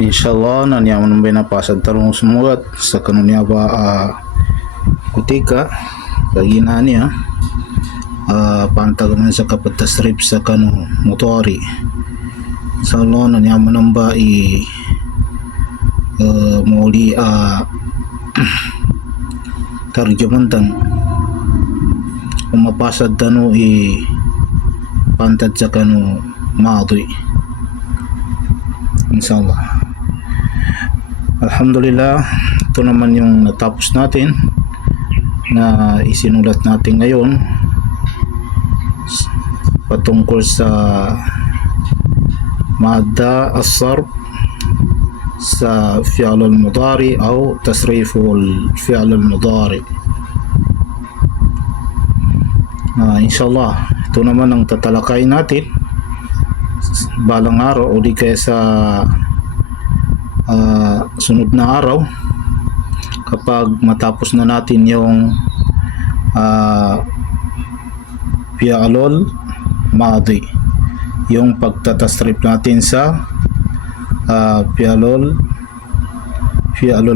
Inshallah nanyaman ng binapasad tarong sumulat sa kanunya ba kutika kagina niya pantag naman sa kapatasrip sa kanu motori sa Allah nanyaman ng ba muli tarjumantan umapasad tanu pantad sa kanu madi inshallah. Alhamdulillah, ito naman yung natapos natin na isinulat natin ngayon patungkol sa madda as-sarf sa fi'l al-mudari o tasriful fi'l al-mudari. Inshallah, ito naman ang tatalakay natin balang araw o di kaya sa sunod na araw kapag matapos na natin yung fi'lul madi, yung pagtatastrip natin sa fi'lul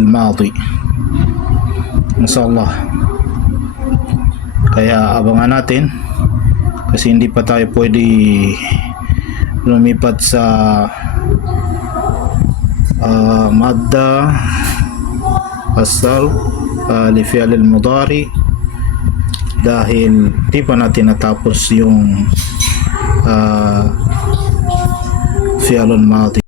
madi inshallah. Kaya abangan natin kasi hindi pa tayo pwede lumipat sa madda as-sarf li fi'l al-mudari dahil di pa natin natapos yung fi'l al-madi.